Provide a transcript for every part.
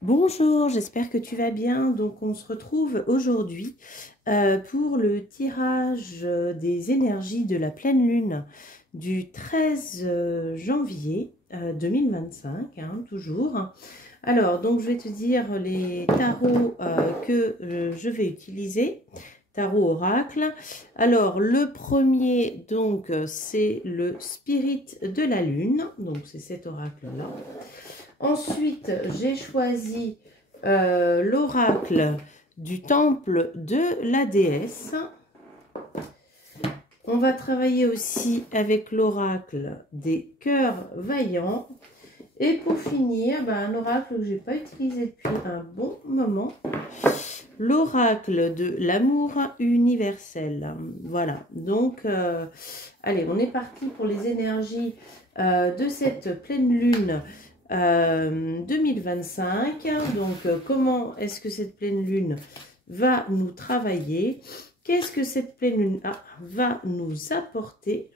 Bonjour, j'espère que tu vas bien. Donc, on se retrouve aujourd'hui pour le tirage des énergies de la pleine lune du 13 janvier 2025, hein, toujours. Alors, donc, je vais te dire les tarots que je vais utiliser. Tarot oracle. Alors, le premier, donc, c'est le Spirit de la Lune. Donc, c'est cet oracle-là. Ensuite, j'ai choisi l'oracle du temple de la déesse. On va travailler aussi avec l'oracle des cœurs vaillants. Et pour finir, un oracle que je n'ai pas utilisé depuis un bon moment, l'oracle de l'amour universel. Voilà, donc, allez, on est parti pour les énergies de cette pleine lune 2025. Donc, comment est-ce que cette pleine lune va nous travailler? Qu'est-ce que cette pleine lune va nous apporter?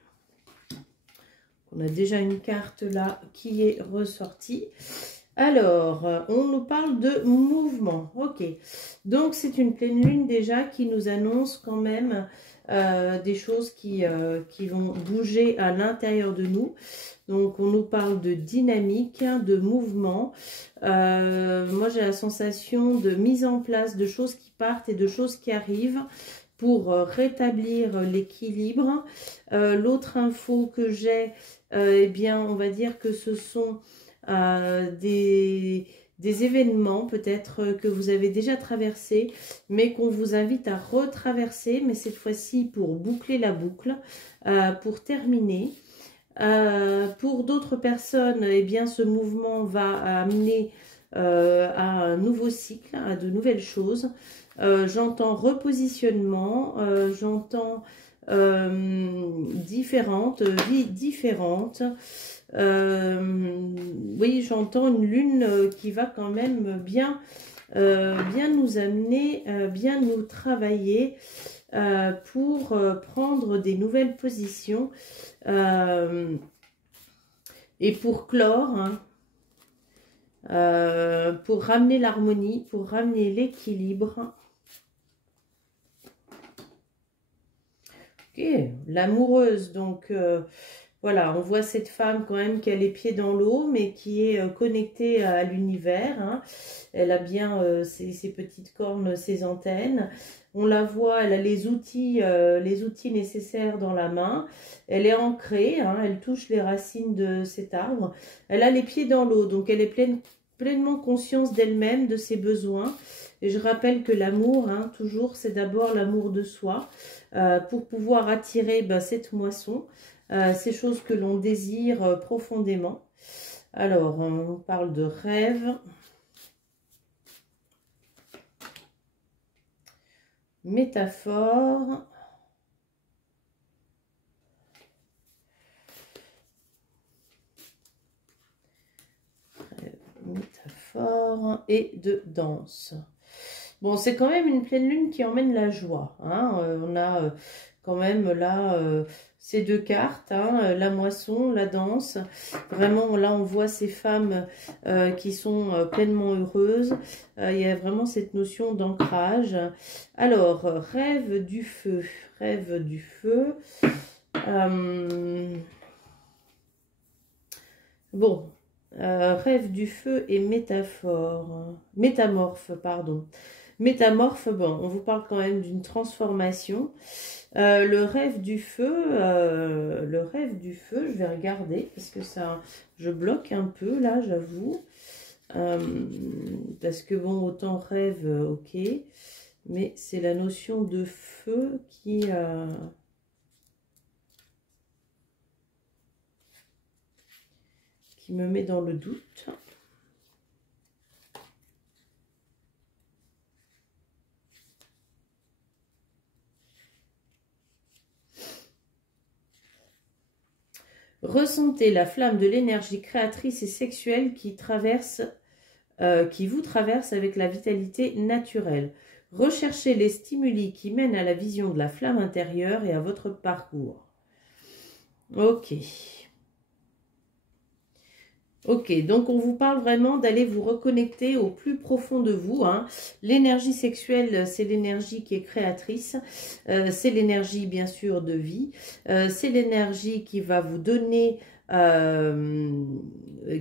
On a déjà une carte là qui est ressortie. Alors, on nous parle de mouvement. Ok, donc c'est une pleine lune déjà qui nous annonce quand même des choses qui vont bouger à l'intérieur de nous. Donc, on nous parle de dynamique, de mouvement. Moi, j'ai la sensation de mise en place de choses qui partent et de choses qui arrivent pour rétablir l'équilibre. L'autre info que j'ai, eh bien, on va dire que ce sont des événements peut-être que vous avez déjà traversés, mais qu'on vous invite à retraverser, mais cette fois-ci pour boucler la boucle, pour terminer. Pour d'autres personnes, eh bien, ce mouvement va amener à un nouveau cycle, à de nouvelles choses. J'entends repositionnement, j'entends différentes, vies différentes. Oui, j'entends une lune qui va quand même bien nous amener, bien nous travailler pour prendre des nouvelles positions et pour clore, hein, pour ramener l'harmonie, pour ramener l'équilibre. Ok, l'amoureuse, donc voilà, on voit cette femme quand même qui a les pieds dans l'eau, mais qui est connectée à l'univers. Hein. Elle a bien ses petites cornes, ses antennes. On la voit, elle a les outils nécessaires dans la main. Elle est ancrée, hein, elle touche les racines de cet arbre. Elle a les pieds dans l'eau, donc elle est pleinement conscience d'elle-même, de ses besoins. Et je rappelle que l'amour, hein, toujours, c'est d'abord l'amour de soi. Pour pouvoir attirer cette moisson, ces choses que l'on désire profondément. Alors, on parle de rêve, métaphore, métaphore et de danse. Bon, c'est quand même une pleine lune qui emmène la joie. Hein. On a quand même là ces deux cartes, hein, la moisson, la danse. Vraiment, là, on voit ces femmes qui sont pleinement heureuses. Il y a vraiment cette notion d'ancrage. Alors, rêve du feu. Rêve du feu. Bon, rêve du feu et métaphore. Métamorphe, pardon. Métamorphe, bon, on vous parle quand même d'une transformation. Le rêve du feu, je vais regarder parce que ça, je bloque un peu là, j'avoue. Parce que bon, autant rêve, ok, mais c'est la notion de feu qui me met dans le doute. Ressentez la flamme de l'énergie créatrice et sexuelle qui vous traverse avec la vitalité naturelle. Recherchez les stimuli qui mènent à la vision de la flamme intérieure et à votre parcours. Ok. Ok, donc on vous parle vraiment d'aller vous reconnecter au plus profond de vous, hein. L'énergie sexuelle, c'est l'énergie qui est créatrice, c'est l'énergie bien sûr de vie, c'est l'énergie qui va vous donner,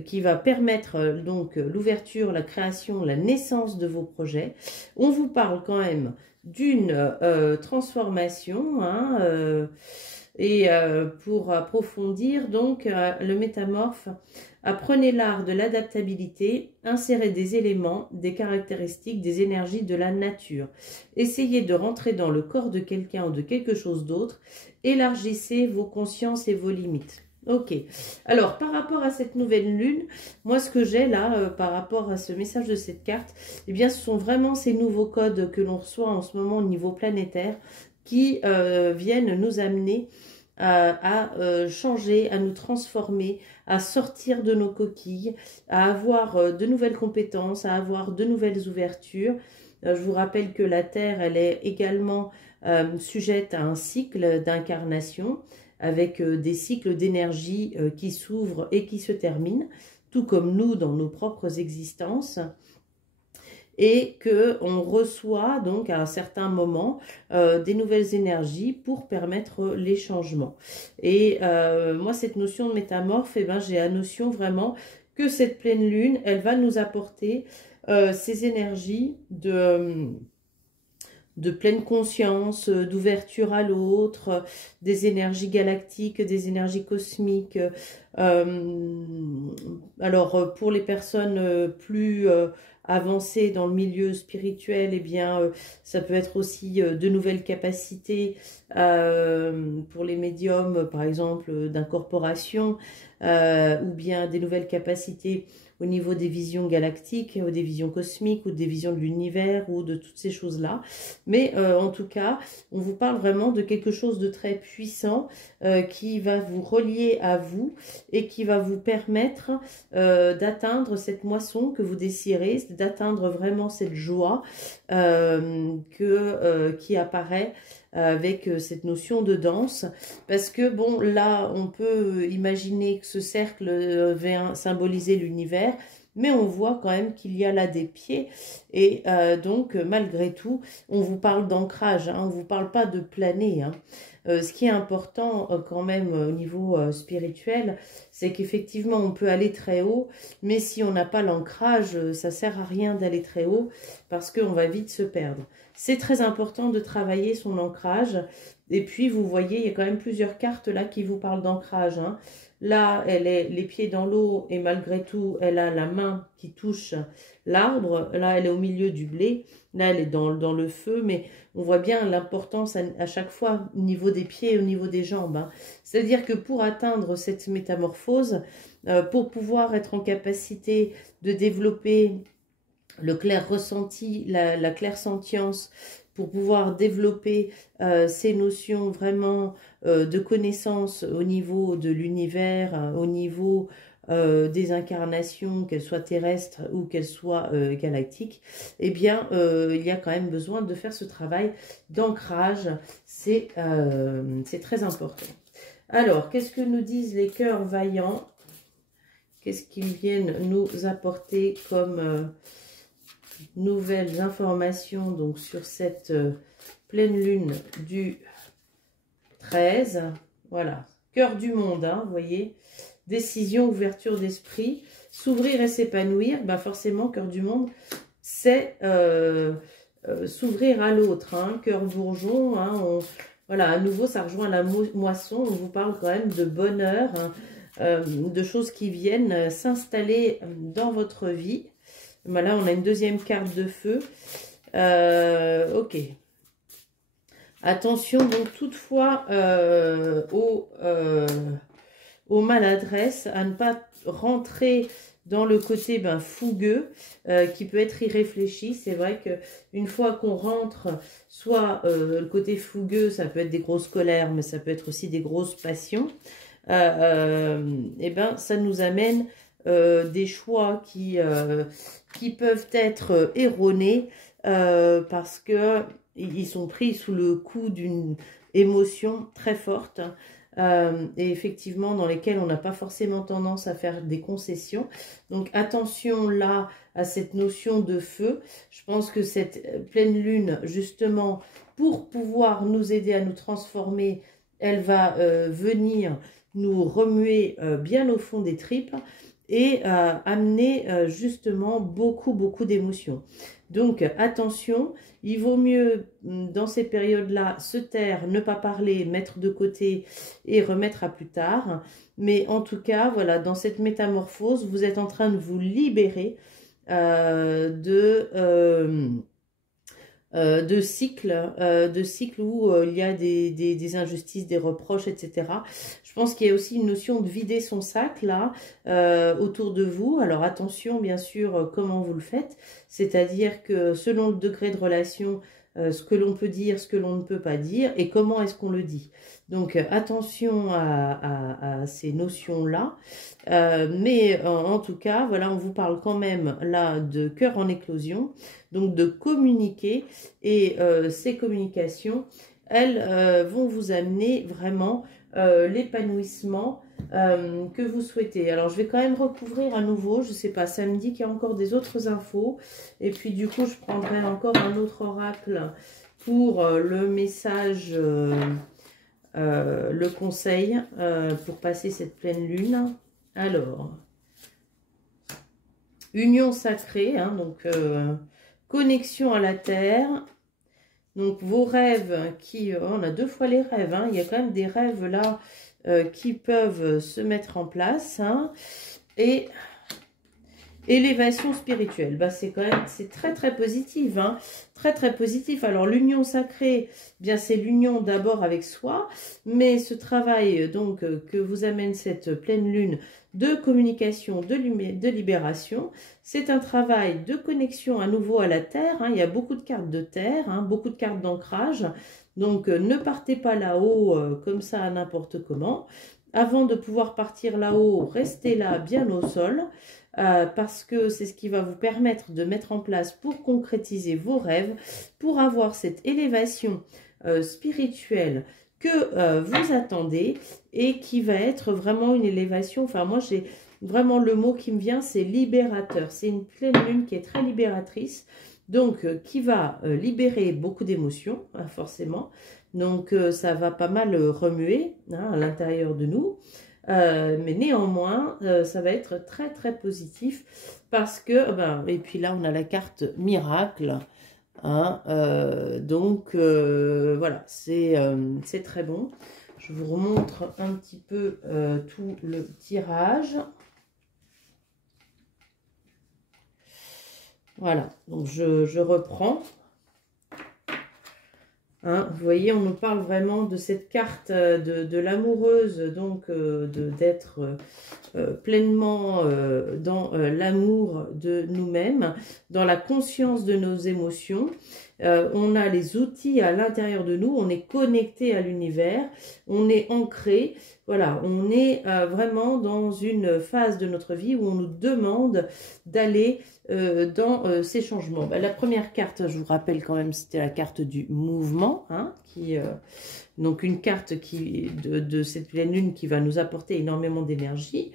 qui va permettre donc l'ouverture, la création, la naissance de vos projets. On vous parle quand même d'une transformation, hein, et pour approfondir donc le métamorphe. Apprenez l'art de l'adaptabilité, insérez des éléments, des caractéristiques, des énergies de la nature. Essayez de rentrer dans le corps de quelqu'un ou de quelque chose d'autre. Élargissez vos consciences et vos limites. Ok, alors par rapport à cette nouvelle lune, moi ce que j'ai là, par rapport à ce message de cette carte, eh bien ce sont vraiment ces nouveaux codes que l'on reçoit en ce moment au niveau planétaire qui viennent nous amener à changer, à nous transformer, à sortir de nos coquilles, à avoir de nouvelles compétences, à avoir de nouvelles ouvertures. Je vous rappelle que la Terre, elle est également sujette à un cycle d'incarnation, avec des cycles d'énergie qui s'ouvrent et qui se terminent, tout comme nous dans nos propres existences. Et qu'on reçoit donc à un certain moment des nouvelles énergies pour permettre les changements. Et moi, cette notion de métamorphe, eh ben, j'ai la notion vraiment que cette pleine lune, elle va nous apporter ces énergies de pleine conscience, d'ouverture à l'autre, des énergies galactiques, des énergies cosmiques. Alors, pour les personnes plus avancées dans le milieu spirituel, eh bien, ça peut être aussi de nouvelles capacités pour les médiums, par exemple, d'incorporation, ou bien des nouvelles capacités au niveau des visions galactiques, ou des visions cosmiques, ou des visions de l'univers, ou de toutes ces choses-là. Mais en tout cas, on vous parle vraiment de quelque chose de très puissant qui va vous relier à vous et qui va vous permettre d'atteindre cette moisson que vous désirez, d'atteindre vraiment cette joie qui apparaît avec cette notion de danse, parce que bon, là on peut imaginer que ce cercle vient symboliser l'univers, mais on voit quand même qu'il y a là des pieds, et donc malgré tout on vous parle d'ancrage, hein, on ne vous parle pas de planer, hein. Ce qui est important quand même au niveau spirituel, c'est qu'effectivement on peut aller très haut, mais si on n'a pas l'ancrage, ça sert à rien d'aller très haut, parce qu'on va vite se perdre. C'est très important de travailler son ancrage. Et puis, vous voyez, il y a quand même plusieurs cartes là qui vous parlent d'ancrage, hein. Là, elle est les pieds dans l'eau et malgré tout, elle a la main qui touche l'arbre. Là, elle est au milieu du blé. Là, elle est dans le feu. Mais on voit bien l'importance à chaque fois au niveau des pieds et au niveau des jambes, hein. C'est-à-dire que pour atteindre cette métamorphose, pour pouvoir être en capacité de développer le clair ressenti, la clairsentience, pour pouvoir développer ces notions vraiment de connaissance au niveau de l'univers, au niveau des incarnations, qu'elles soient terrestres ou qu'elles soient galactiques, eh bien, il y a quand même besoin de faire ce travail d'ancrage. C'est très important. Alors, qu'est-ce que nous disent les cœurs vaillants? Qu'est-ce qu'ils viennent nous apporter comme nouvelles informations donc sur cette pleine lune du 13? Voilà, cœur du monde, hein, vous voyez, décision, ouverture d'esprit, s'ouvrir et s'épanouir. Ben forcément, cœur du monde, c'est s'ouvrir à l'autre, hein, cœur bourgeon, hein, voilà, à nouveau ça rejoint la moisson. On vous parle quand même de bonheur, hein, de choses qui viennent s'installer dans votre vie. Là, on a une deuxième carte de feu. Ok. Attention, donc, toutefois, aux maladresses, à ne pas rentrer dans le côté fougueux, qui peut être irréfléchi. C'est vrai qu'une fois qu'on rentre, soit le côté fougueux, ça peut être des grosses colères, mais ça peut être aussi des grosses passions. Et ben, ça nous amène des choix qui peuvent être erronés parce que ils sont pris sous le coup d'une émotion très forte. et effectivement dans lesquels on n'a pas forcément tendance à faire des concessions. Donc attention là à cette notion de feu. Je pense que cette pleine lune, justement, pour pouvoir nous aider à nous transformer, elle va venir nous remuer bien au fond des tripes et amener justement beaucoup d'émotions. Donc attention, il vaut mieux dans ces périodes-là se taire, ne pas parler, mettre de côté et remettre à plus tard. Mais en tout cas, voilà, dans cette métamorphose, vous êtes en train de vous libérer de cycles où il y a des injustices, des reproches, etc. Je pense qu'il y a aussi une notion de vider son sac là autour de vous. Alors attention bien sûr comment vous le faites, c'est-à-dire que selon le degré de relation, ce que l'on peut dire, ce que l'on ne peut pas dire et comment est-ce qu'on le dit. Donc attention à ces notions-là. Mais en tout cas, voilà, on vous parle quand même là de cœur en éclosion, donc de communiquer et ces communications, elles vont vous amener vraiment l'épanouissement que vous souhaitez. Alors je vais quand même recouvrir à nouveau, je sais pas, ça me dit qu'il y a encore des autres infos et puis du coup je prendrai encore un autre oracle pour le message, le conseil pour passer cette pleine lune. Alors, union sacrée, hein, donc connexion à la terre. Donc vos rêves qui, on a deux fois les rêves, hein, il y a quand même des rêves là qui peuvent se mettre en place, hein, et élévation spirituelle, bah c'est quand même, c'est très positif, hein, très positif. Alors l'union sacrée, bien c'est l'union d'abord avec soi, mais ce travail donc que vous amène cette pleine lune de communication, de libération, c'est un travail de connexion à nouveau à la terre, hein. Il y a beaucoup de cartes de terre, hein, beaucoup de cartes d'ancrage, donc ne partez pas là-haut comme ça n'importe comment. Avant de pouvoir partir là-haut, restez là bien au sol, parce que c'est ce qui va vous permettre de mettre en place pour concrétiser vos rêves, pour avoir cette élévation spirituelle que vous attendez et qui va être vraiment une élévation. Enfin, moi, j'ai vraiment le mot qui me vient, c'est libérateur. C'est une pleine lune qui est très libératrice, donc qui va libérer beaucoup d'émotions, forcément. Donc, ça va pas mal remuer, hein, à l'intérieur de nous. Mais néanmoins, ça va être très positif parce que, et puis là, on a la carte miracle. Hein, donc voilà, c'est très bon. Je vous remontre un petit peu tout le tirage. Voilà, donc je reprends. Hein, vous voyez, on nous parle vraiment de cette carte de l'amoureuse, donc d'être pleinement dans l'amour de nous-mêmes, dans la conscience de nos émotions. On a les outils à l'intérieur de nous, on est connecté à l'univers, on est ancré, voilà, on est vraiment dans une phase de notre vie où on nous demande d'aller dans ces changements. La première carte, je vous rappelle quand même, c'était la carte du mouvement, hein, donc une carte de cette pleine lune qui va nous apporter énormément d'énergie.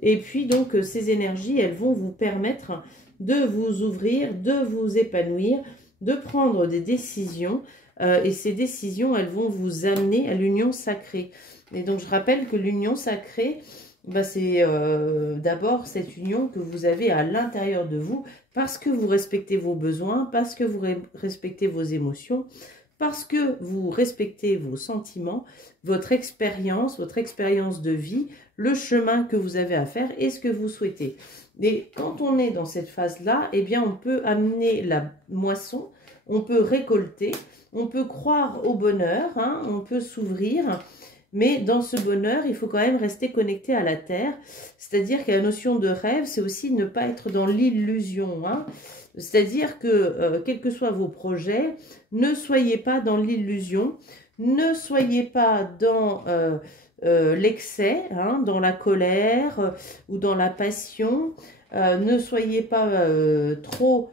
Et puis donc ces énergies, elles vont vous permettre de vous ouvrir, de vous épanouir, de prendre des décisions. Et ces décisions, elles vont vous amener à l'union sacrée. Et donc je rappelle que l'union sacrée, c'est d'abord cette union que vous avez à l'intérieur de vous parce que vous respectez vos besoins, parce que vous respectez vos émotions, parce que vous respectez vos sentiments, votre expérience de vie, le chemin que vous avez à faire et ce que vous souhaitez. Et quand on est dans cette phase-là, eh bien on peut amener la moisson, on peut récolter, on peut croire au bonheur, hein, on peut s'ouvrir. Mais dans ce bonheur, il faut quand même rester connecté à la terre. C'est-à-dire que la notion de rêve, c'est aussi ne pas être dans l'illusion. Hein. C'est-à-dire que, quels que soient vos projets, ne soyez pas dans l'illusion, ne soyez pas dans l'excès, hein, dans la colère ou dans la passion. Ne soyez pas trop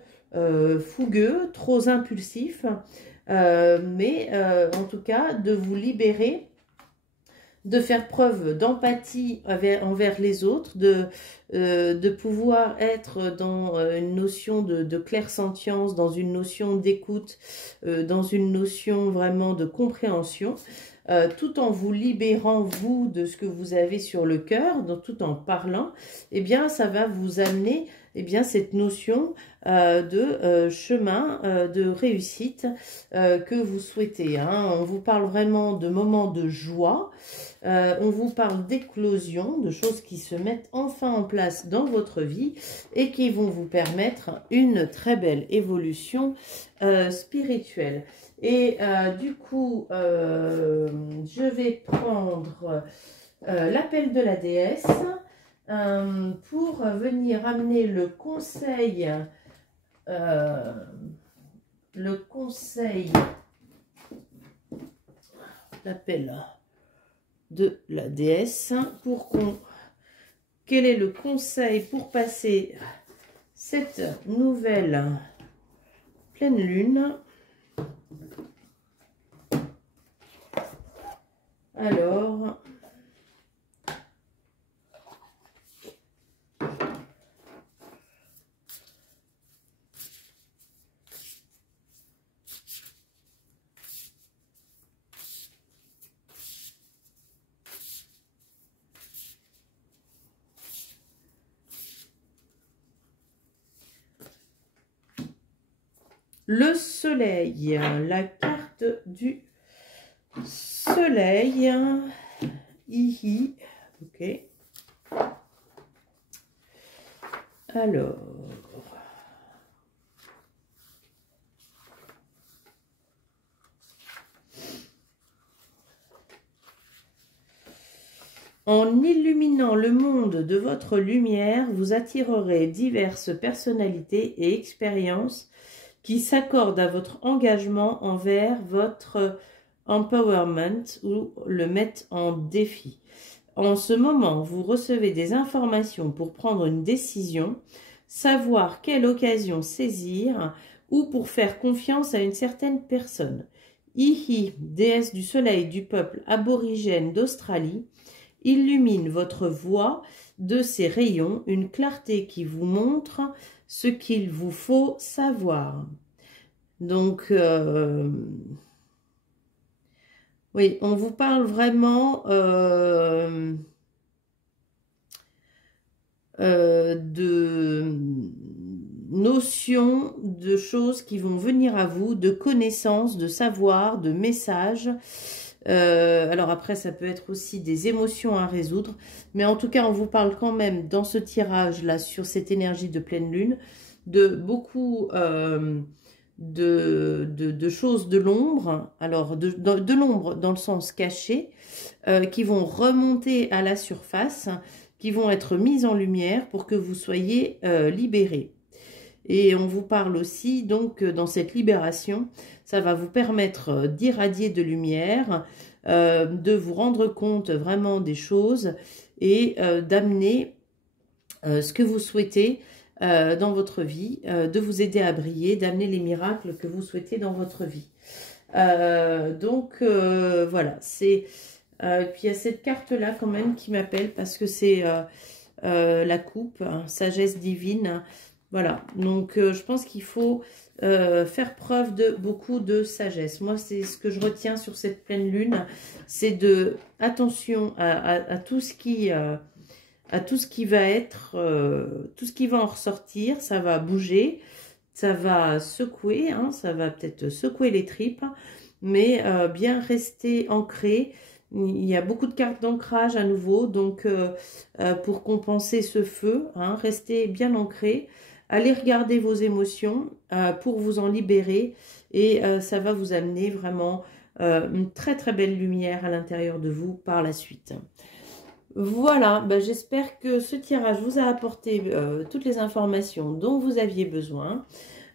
fougueux, trop impulsif. Mais en tout cas, de vous libérer de faire preuve d'empathie envers les autres, de pouvoir être dans une notion de clairsentience, dans une notion d'écoute, dans une notion vraiment de compréhension, tout en vous libérant, vous, de ce que vous avez sur le cœur, tout en parlant, eh bien, ça va vous amener cette notion de chemin, de réussite que vous souhaitez. Hein. On vous parle vraiment de moments de joie, on vous parle d'éclosion, de choses qui se mettent enfin en place dans votre vie et qui vont vous permettre une très belle évolution spirituelle. Et du coup, je vais prendre l'appel de la déesse pour venir amener le conseil l'appel de la déesse pour quel est le conseil pour passer cette nouvelle pleine lune. Alors, le soleil, la carte du soleil, hihi, ok. Alors, en illuminant le monde de votre lumière, vous attirerez diverses personnalités et expériences qui s'accordent à votre engagement envers votre empowerment ou le mettent en défi. En ce moment, vous recevez des informations pour prendre une décision, savoir quelle occasion saisir ou pour faire confiance à une certaine personne. Ihi, déesse du soleil du peuple aborigène d'Australie, illumine votre voie de ses rayons, une clarté qui vous montre ce qu'il vous faut savoir. Donc, oui, on vous parle vraiment de notions, de choses qui vont venir à vous, de connaissances, de savoir, de messages. Alors après, ça peut être aussi des émotions à résoudre. Mais en tout cas, on vous parle quand même dans ce tirage-là, sur cette énergie de pleine lune, de beaucoup de choses de l'ombre, alors de l'ombre dans le sens caché, qui vont remonter à la surface, qui vont être mises en lumière pour que vous soyez libérés. Et on vous parle aussi, donc, dans cette libération, ça va vous permettre d'irradier de lumière, de vous rendre compte vraiment des choses et d'amener ce que vous souhaitez dans votre vie, de vous aider à briller, d'amener les miracles que vous souhaitez dans votre vie. Donc, voilà, c'est... puis il y a cette carte-là quand même qui m'appelle parce que c'est la coupe, hein, sagesse divine, hein. Voilà, donc je pense qu'il faut faire preuve de beaucoup de sagesse. Moi, c'est ce que je retiens sur cette pleine lune, c'est de attention à tout ce qui va être, tout ce qui va en ressortir. Ça va bouger, ça va secouer, hein, ça va peut-être secouer les tripes, mais bien rester ancré. Il y a beaucoup de cartes d'ancrage à nouveau, donc pour compenser ce feu, hein, restez bien ancré. Allez regarder vos émotions pour vous en libérer et ça va vous amener vraiment une très très belle lumière à l'intérieur de vous par la suite. Voilà, ben j'espère que ce tirage vous a apporté toutes les informations dont vous aviez besoin.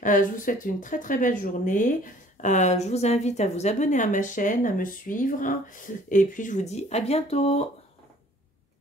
Je vous souhaite une très très belle journée. Je vous invite à vous abonner à ma chaîne, à me suivre et puis je vous dis à bientôt.